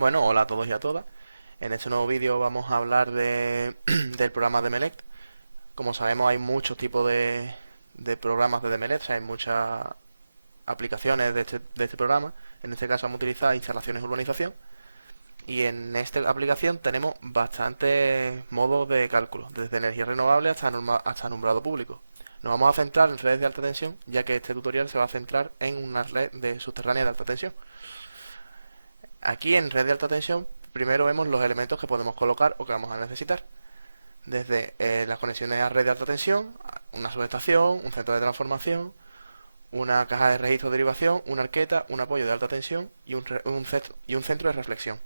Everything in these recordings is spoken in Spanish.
Bueno, hola a todos y a todas. En este nuevo vídeo vamos a hablar del programa de Melect. Como sabemos, hay muchos tipos de programas de Melect, o sea, hay muchas aplicaciones de este programa. En este caso vamos a utilizar instalaciones de urbanización. Y en esta aplicación tenemos bastantes modos de cálculo, desde energía renovable hasta alumbrado público. Nos vamos a centrar en redes de alta tensión, ya que este tutorial se va a centrar en una red subterránea de alta tensión. Aquí en red de alta tensión, primero vemos los elementos que podemos colocar o que vamos a necesitar. Desde las conexiones a red de alta tensión, una subestación, un centro de transformación, una caja de registro de derivación, una arqueta, un apoyo de alta tensión y un centro de reflexión.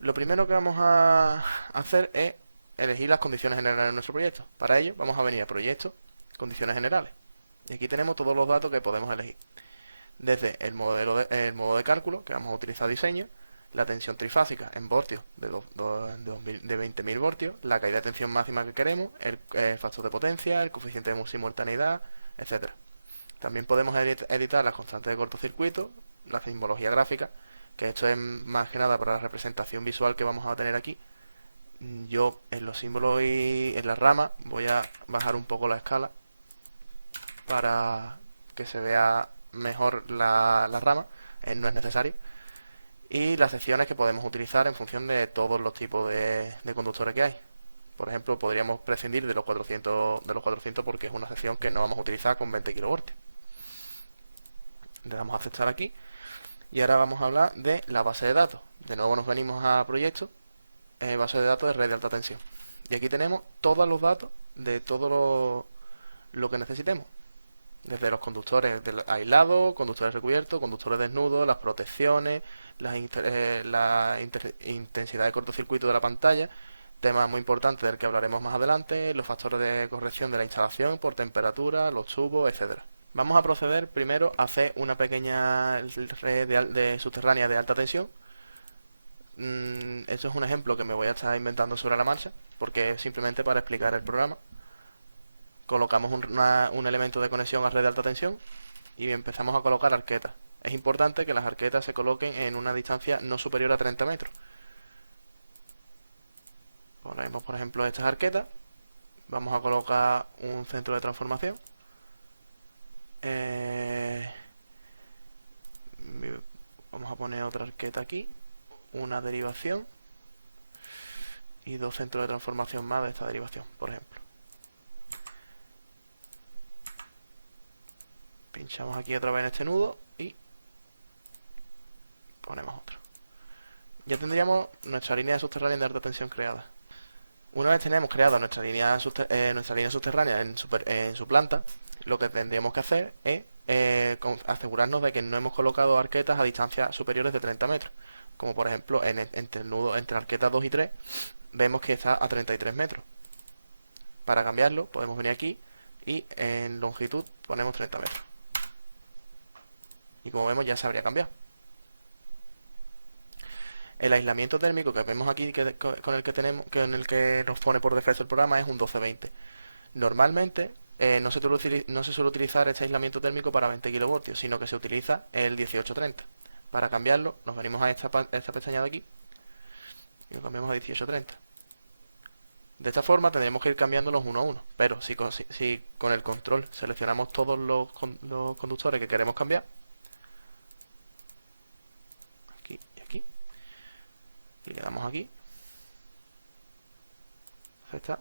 Lo primero que vamos a hacer es elegir las condiciones generales de nuestro proyecto. Para ello vamos a venir a Proyecto, Condiciones Generales. Y aquí tenemos todos los datos que podemos elegir. Desde el modo de cálculo, que vamos a utilizar diseño, la tensión trifásica en voltios de 20.000 voltios, la caída de tensión máxima que queremos, el factor de potencia, el coeficiente de simultaneidad, etcétera. También podemos editar las constantes de cortocircuito, la simbología gráfica, que esto es más que nada para la representación visual que vamos a tener aquí. Yo en los símbolos y en la rama voy a bajar un poco la escala para que se vea mejor la rama, no es necesario. Y las secciones que podemos utilizar en función de todos los tipos de conductores que hay. Por ejemplo, podríamos prescindir de los 400 porque es una sección que no vamos a utilizar con 20 kV. Le damos a aceptar aquí. Y ahora vamos a hablar de la base de datos. De nuevo nos venimos a proyecto, base de datos de red de alta tensión. Y aquí tenemos todos los datos de todo lo que necesitemos. Desde los conductores aislados, conductores recubiertos, conductores desnudos, las protecciones, la intensidad de cortocircuito de la pantalla, temas muy importantes del que hablaremos más adelante, los factores de corrección de la instalación por temperatura, los tubos, etcétera. Vamos a proceder primero a hacer una pequeña red subterránea de alta tensión. Esto es un ejemplo que me voy a estar inventando sobre la marcha, porque es simplemente para explicar el programa. Colocamos un elemento de conexión a red de alta tensión y empezamos a colocar arquetas. Es importante que las arquetas se coloquen en una distancia no superior a 30 metros. Ponemos, por ejemplo, estas arquetas. Vamos a colocar un centro de transformación. Vamos a poner otra arqueta aquí, una derivación y dos centros de transformación más de esta derivación, por ejemplo. Pinchamos aquí otra vez en este nudo y ponemos otro. Ya tendríamos nuestra línea subterránea de alta tensión creada. Una vez tenemos creada nuestra línea subterránea en su planta, lo que tendríamos que hacer es asegurarnos de que no hemos colocado arquetas a distancias superiores de 30 metros. Como por ejemplo entre el nudo, entre arquetas 2 y 3, vemos que está a 33 metros. Para cambiarlo podemos venir aquí y en longitud ponemos 30 metros. Y como vemos ya se habría cambiado. El aislamiento térmico que vemos aquí con el que nos pone por defecto el programa es un 1220. Normalmente no se suele utilizar este aislamiento térmico para 20 kV, sino que se utiliza el 1830. Para cambiarlo nos venimos a esta pestaña de aquí y lo cambiamos a 1830. De esta forma tendremos que ir cambiándolos uno a uno, pero si con el control seleccionamos todos los conductores que queremos cambiar, aquí y aquí, y le damos aquí, aceptar.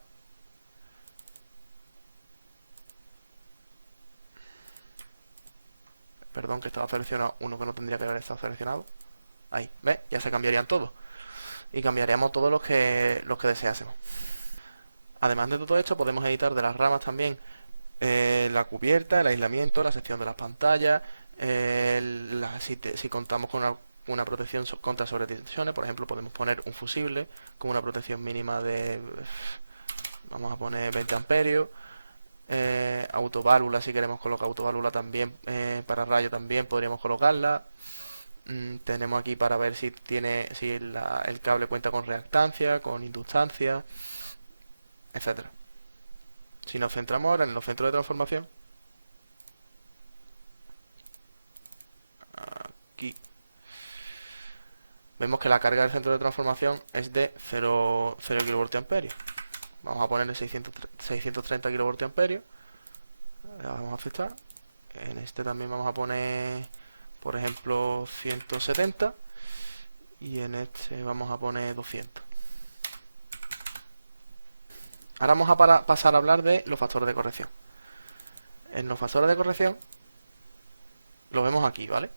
Perdón, que estaba seleccionado uno que no tendría que haber estado seleccionado. Ahí, ¿ves? Ya se cambiarían todos. Y cambiaríamos todos los que deseásemos. Además de todo esto, podemos editar de las ramas también la cubierta, el aislamiento, la sección de las pantallas, si contamos con una protección contra sobretensiones, por ejemplo, podemos poner un fusible con una protección mínima de, vamos a poner 20 amperios, autoválvula, si queremos colocar autoválvula también, para rayo también podríamos colocarla. Tenemos aquí para ver si el cable cuenta con reactancia, con inductancia, etcétera. Si nos centramos ahora en los centros de transformación, aquí vemos que la carga del centro de transformación es de 0 kVA. Vamos a ponerle 630 kVA. La vamos a aceptar. En este también vamos a poner, por ejemplo, 170. Y en este vamos a poner 200. Ahora vamos a pasar a hablar de los factores de corrección. En los factores de corrección los vemos aquí, ¿vale?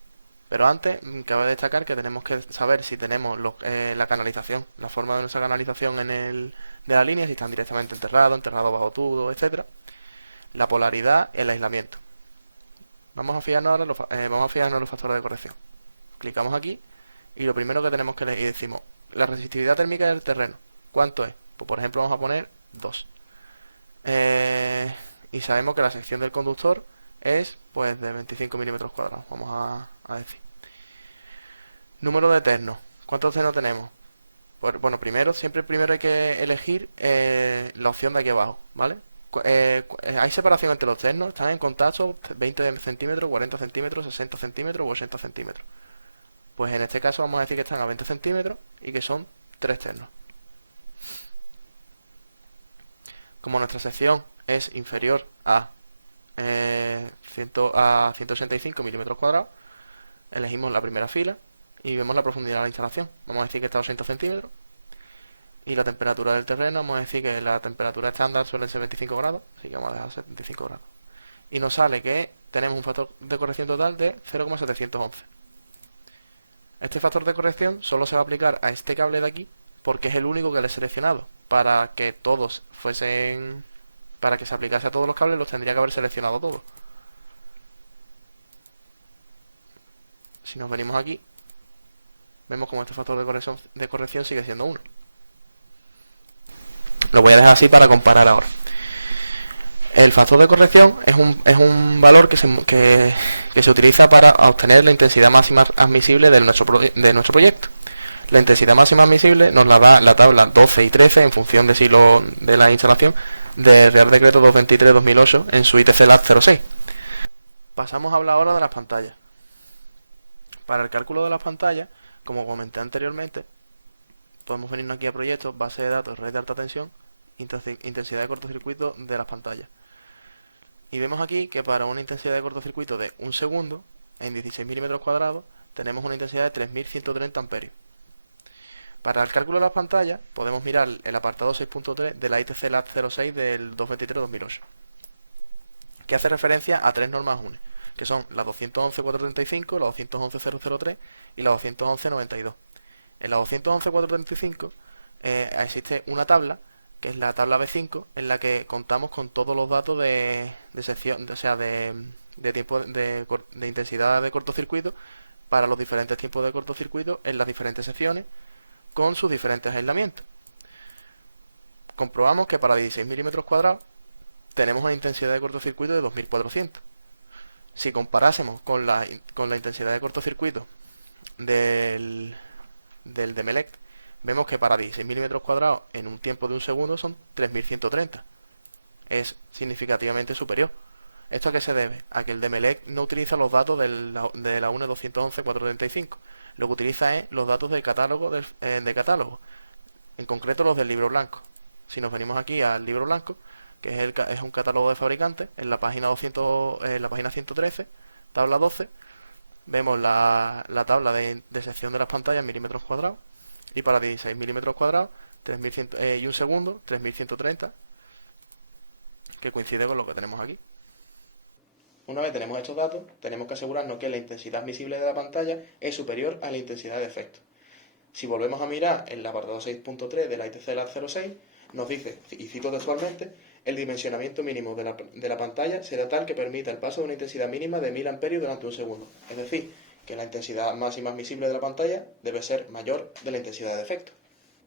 Pero antes, cabe destacar que tenemos que saber si tenemos la canalización, la forma de nuestra canalización de la línea, si están directamente enterrados bajo tubo, etcétera. La polaridad y el aislamiento. Vamos a fijarnos ahora en los factores de corrección. Clicamos aquí y lo primero que tenemos que elegir, decimos, la resistividad térmica del terreno. ¿Cuánto es? Pues por ejemplo vamos a poner 2. Y sabemos que la sección del conductor es pues de 25 milímetros cuadrados, vamos a decir. Número de ternos. ¿Cuántos ternos tenemos? Pues, bueno, siempre primero hay que elegir la opción de aquí abajo, ¿vale? Hay separación entre los ternos, están en contacto 20 centímetros, 40 centímetros, 60 centímetros o 80 centímetros. Pues en este caso vamos a decir que están a 20 centímetros y que son 3 ternos. Como nuestra sección es inferior a 185 milímetros cuadrados, elegimos la primera fila y vemos la profundidad de la instalación. Vamos a decir que está a 200 centímetros. Y la temperatura del terreno, vamos a decir que la temperatura estándar suele ser 25 grados, así que vamos a dejar 75 grados. Y nos sale que tenemos un factor de corrección total de 0,711. Este factor de corrección solo se va a aplicar a este cable de aquí porque es el único que le he seleccionado. Para que todos fuesen... Para que se aplicase a todos los cables los tendría que haber seleccionado todos. Si nos venimos aquí, vemos como este factor de corrección sigue siendo 1. Lo voy a dejar así para comparar ahora. El factor de corrección es un valor que se utiliza para obtener la intensidad máxima admisible de nuestro proyecto. La intensidad máxima admisible nos la da la tabla 12 y 13 en función de la instalación del Real Decreto 223-2008 en su ITC LAT 06. Pasamos a hablar ahora de las pantallas. Para el cálculo de las pantallas, como comenté anteriormente, podemos venirnos aquí a proyectos, base de datos, red de alta tensión, intensidad de cortocircuito de las pantallas. Y vemos aquí que para una intensidad de cortocircuito de 1 segundo, en 16 milímetros cuadrados, tenemos una intensidad de 3130 amperios. Para el cálculo de las pantallas, podemos mirar el apartado 6.3 de la ITC LAT 06 del 223-2008, que hace referencia a 3 normas UNE, que son la 211.435, la 211.003 y la 211.92. En la 211.435 existe una tabla, que es la tabla B5, en la que contamos con todos los datos de sección, de tiempo de intensidad de cortocircuito para los diferentes tipos de cortocircuito en las diferentes secciones con sus diferentes aislamientos. Comprobamos que para 16 milímetros cuadrados tenemos una intensidad de cortocircuito de 2400. Si comparásemos con la intensidad de cortocircuito del Demelec, vemos que para 16 milímetros cuadrados en un tiempo de 1 segundo son 3130. Es significativamente superior. ¿Esto a qué se debe? A que el Demelec no utiliza los datos de la UNE 211.435. Lo que utiliza es los datos del catálogo, en concreto los del libro blanco. Si nos venimos aquí al libro blanco, que es un catálogo de fabricantes, en la página 113, tabla 12, vemos la tabla de sección de las pantallas en milímetros cuadrados, y para 16 milímetros cuadrados, 3100, y 1 segundo, 3130, que coincide con lo que tenemos aquí. Una vez tenemos estos datos, tenemos que asegurarnos que la intensidad admisible de la pantalla es superior a la intensidad de efecto. Si volvemos a mirar el apartado 6.3 de la ITC LAT 06, nos dice, y cito textualmente, el dimensionamiento mínimo de la pantalla será tal que permita el paso de una intensidad mínima de 1000 amperios durante 1 segundo. Es decir, que la intensidad máxima admisible de la pantalla debe ser mayor de la intensidad de efecto.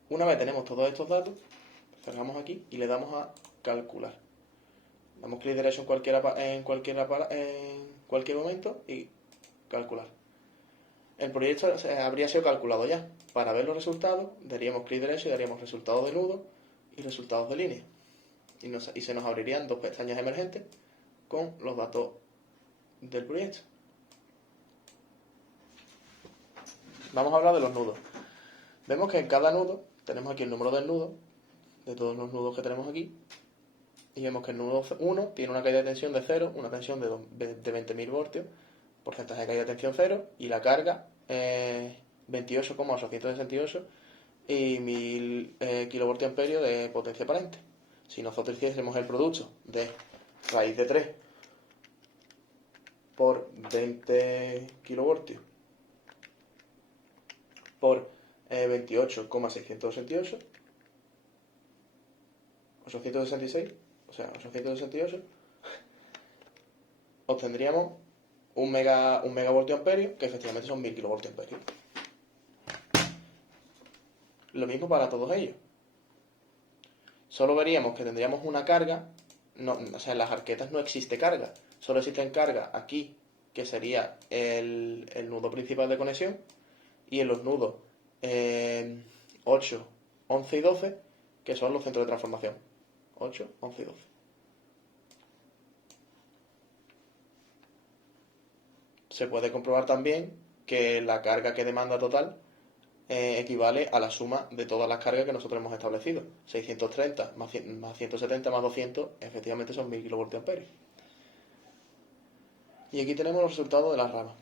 Una vez tenemos todos estos datos, cargamos aquí y le damos a calcular. Damos clic derecho en cualquier momento y calcular. El proyecto habría sido calculado ya. Para ver los resultados, daríamos clic derecho y daríamos resultados de nudo y resultados de línea. Y se nos abrirían 2 pestañas emergentes con los datos del proyecto. Vamos a hablar de los nudos. Vemos que en cada nudo tenemos aquí el número del nudo, de todos los nudos que tenemos aquí, y vemos que el nudo 1 tiene una caída de tensión de 0, una tensión de 20.000 voltios, porcentaje de caída de tensión 0, y la carga 28,868 y 1000 kilovoltios amperios de potencia aparente. Si nosotros hiciésemos el producto de raíz de 3 por 20 kilovoltios por 28,668, 866, o sea, 868, obtendríamos un megavoltio amperio, que efectivamente son 1000 kilovoltios amperios. Lo mismo para todos ellos. Solo veríamos que tendríamos una carga, no, o sea, en las arquetas no existe carga, solo existe carga aquí, que sería el nudo principal de conexión, y en los nudos 8, 11 y 12, que son los centros de transformación. 8, 11 y 12. Se puede comprobar también que la carga que demanda total equivale a la suma de todas las cargas que nosotros hemos establecido. 630 más 170 más 200, efectivamente son 1000 kilovoltios amperios. Y aquí tenemos los resultados de las ramas.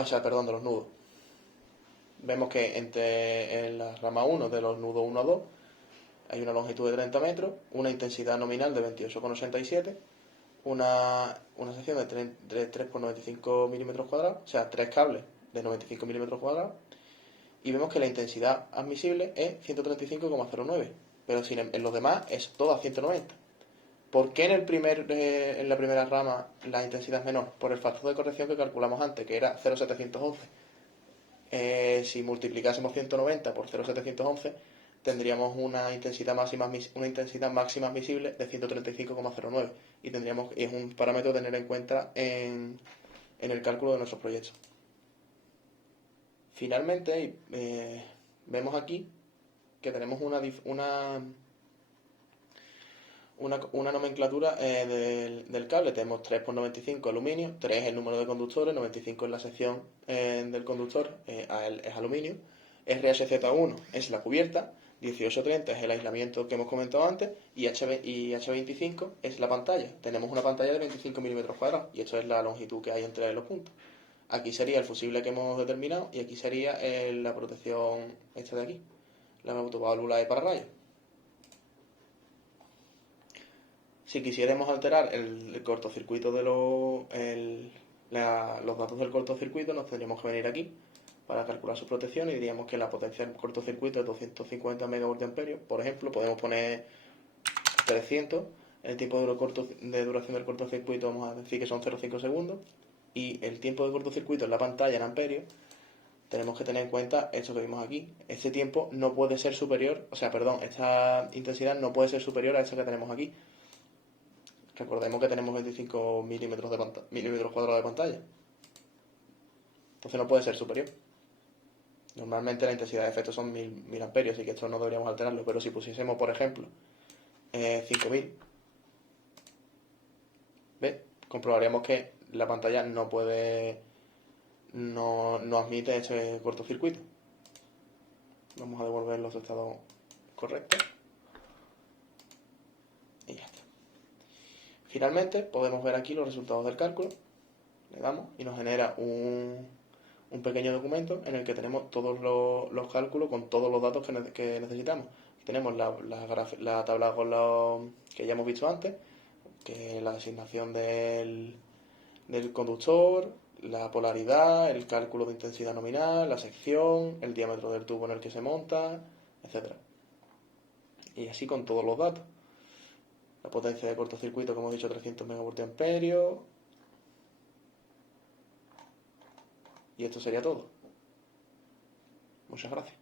O sea, perdón, de los nudos. Vemos que en la rama 1 de los nudos 1 a 2 hay una longitud de 30 metros, una intensidad nominal de 28,87, una sección de 3 por 95 milímetros cuadrados, o sea, 3 cables de 95 milímetros cuadrados, y vemos que la intensidad admisible es 135,09, pero en los demás es toda 190. ¿Por qué en la primera rama la intensidad es menor? Por el factor de corrección que calculamos antes, que era 0,711. Si multiplicásemos 190 por 0,711, tendríamos una intensidad máxima admisible de 135,09, y es un parámetro a tener en cuenta en el cálculo de nuestros proyectos. Finalmente, vemos aquí que tenemos una nomenclatura del cable. Tenemos 3 por 95 aluminio, 3 es el número de conductores, 95 es la sección del conductor, es aluminio, RHZ1 es la cubierta, 1830 es el aislamiento que hemos comentado antes, y H25 es la pantalla. Tenemos una pantalla de 25 milímetros cuadrados, y esto es la longitud que hay entre los puntos. Aquí sería el fusible que hemos determinado, y aquí sería la protección esta de aquí, la autoválvula de pararrayos. Si quisiéramos alterar el cortocircuito de los datos del cortocircuito, nos tendríamos que venir aquí para calcular su protección, y diríamos que la potencia del cortocircuito es 250 megavoltios. Por ejemplo, podemos poner 300. El tiempo de duración del cortocircuito vamos a decir que son 0,5 segundos. Y el tiempo de cortocircuito en la pantalla en amperios, tenemos que tener en cuenta esto que vimos aquí. Este tiempo no puede ser superior, esta intensidad no puede ser superior a esta que tenemos aquí. Recordemos que tenemos 25 milímetros cuadrados de pantalla. Entonces no puede ser superior. Normalmente la intensidad de efecto son 1000 amperios, así que esto no deberíamos alterarlo. Pero si pusiésemos, por ejemplo, 5000, ¿ves? Comprobaríamos que la pantalla no admite este cortocircuito. Vamos a devolver los estados correctos. Y ya está. Finalmente podemos ver aquí los resultados del cálculo. Le damos y nos genera un pequeño documento en el que tenemos todos los cálculos con todos los datos que necesitamos. Tenemos la tabla que ya hemos visto antes, que es la asignación del conductor, la polaridad, el cálculo de intensidad nominal, la sección, el diámetro del tubo en el que se monta, etc. Y así con todos los datos. La potencia de cortocircuito, como he dicho, 300 megavoltios amperios. Y esto sería todo. Muchas gracias.